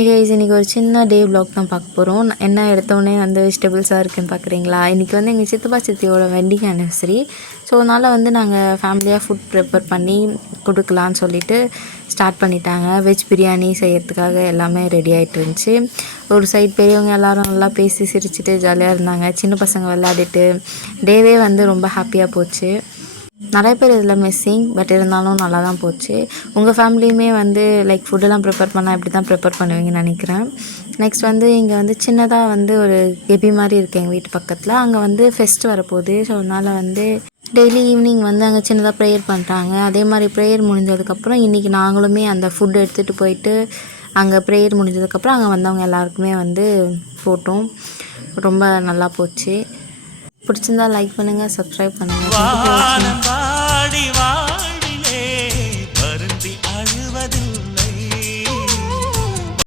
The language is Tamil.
ஹே கைஸ், இன்றைக்கி ஒரு சின்ன டே வ்ளாக் தான் பார்க்க போகிறோம். என்ன எடுத்தோடனே வந்து வெஜிடபிள்ஸாக இருக்குதுன்னு பார்க்குறீங்களா? இன்றைக்கி வந்து எங்கள் சித்தப்பா சித்தியோட வெட்டிங் ஆனிவர்சரி. ஸோ அதனால் வந்து நாங்கள் ஃபேமிலியாக ஃபுட் ப்ரிப்பேர் பண்ணி கொடுக்கலான்னு சொல்லிட்டு ஸ்டார்ட் பண்ணிட்டாங்க. வெஜ் பிரியாணி செய்கிறதுக்காக எல்லாமே ரெடி ஆகிட்டு இருந்துச்சு. ஒரு சைட் பெரியவங்க எல்லோரும் நல்லா பேசி சிரிச்சுட்டு ஜாலியாக இருந்தாங்க. சின்ன பசங்க விளையாடிட்டு டேவே வந்து ரொம்ப ஹாப்பியாக போச்சு. நிறைய பேர் இதில் மிஸ்ஸிங், பட் இருந்தாலும் நல்லா தான் போச்சு. உங்கள் ஃபேமிலியுமே வந்து லைக் ஃபுட்டெல்லாம் ப்ரிப்பேர் பண்ணால் இப்படி தான் ப்ரிப்பேர் பண்ணுவீங்கன்னு நினைக்கிறேன். நெக்ஸ்ட் வந்து இங்கே வந்து சின்னதாக வந்து ஒரு கெபி மாதிரி இருக்குது எங்கள் வீட்டு பக்கத்தில். அங்கே வந்து ஃபெஸ்ட் வரப்போகுது. ஸோ அதனால் வந்து டெய்லி ஈவினிங் வந்து அங்கே சின்னதாக ப்ரேயர் பண்ணுறாங்க. அதே மாதிரி ப்ரேயர் முடிஞ்சதுக்கப்புறம் இன்றைக்கி நாங்களுமே அந்த ஃபுட் எடுத்துகிட்டு போயிட்டு அங்கே ப்ரேயர் முடிஞ்சதுக்கப்புறம் அங்கே வந்தவங்க எல்லாருக்குமே வந்து போட்டோம். ரொம்ப நல்லா போச்சு. பிடிச்சிருந்தா லைக் பண்ணுங்கள், சப்ஸ்கிரைப் பண்ணுங்கள்.